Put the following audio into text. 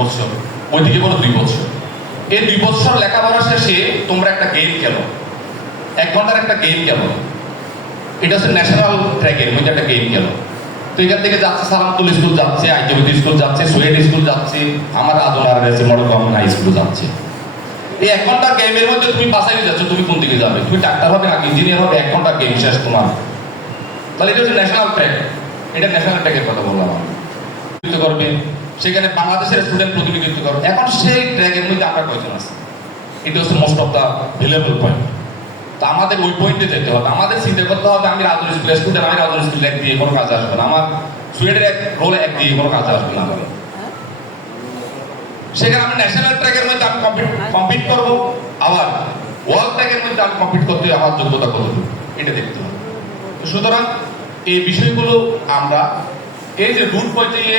বছর ওইদিকে বলো 2 বছর। এই 2 বছর লেখাপড়া শেষে তোমরা একটা গেম খেলো, 1 ঘন্টার একটা গেম খেলো। এটা হচ্ছে ন্যাশনাল ট্র্যাকের মধ্যে একটা গেম খেলো। তো এখান থেকে যাচ্ছে সালামতুল স্কুল যাচ্ছে, আইজিবিটি স্কুল যাচ্ছে, সোয়েট স্কুল যাচ্ছে, আমার আদনার রয়েছে মডেল গভর্নমেন্ট হাই স্কুল যাচ্ছে। এই 1 ঘন্টার গেমের মধ্যে তুমি বাসায় যাচ্ছ, তুমি কোন দিকে যাবে? তুমি ডাক্তার হবে নাকি ইঞ্জিনিয়ার হবে? 1 ঘন্টার গেম শেষ তোমার। তাহলে এটা হচ্ছে ন্যাশনাল ট্র্যাক। এটা ন্যাশনাল ট্র্যাকের কথা বললাম আমি। করবে সেখানে বাংলাদেশের স্টুডেন্ট প্রতিনিধিত্ব করবে। এখন সেই ট্র্যাকের মধ্যে আমরা কয়জন আছি? এটা হচ্ছে most of the valuable point. তো আমাদের ওই পয়েন্টে যেতে হবে। আমাদের চিন্তা করতে হবে আমি রাজুর স্কুলের স্টুডেন্ট, আমি রাজুর স্কুল এক দিয়ে কোনো কাজে আসবে না, আমার সুয়েটের এক রোল এক দিয়ে কোনো কাজে আসবে না। সেখানে আমি ন্যাশনাল ট্র্যাকের মধ্যে আমি কম্পিট করবো, আবার ওয়ার্ল্ড ট্র্যাকের মধ্যে আমি কম্পিট করতে আমার যোগ্যতা করবো, এটা দেখতে হবে। সুতরাং এই বিষয়গুলো আমরা এই যে রুট পর্যায়ে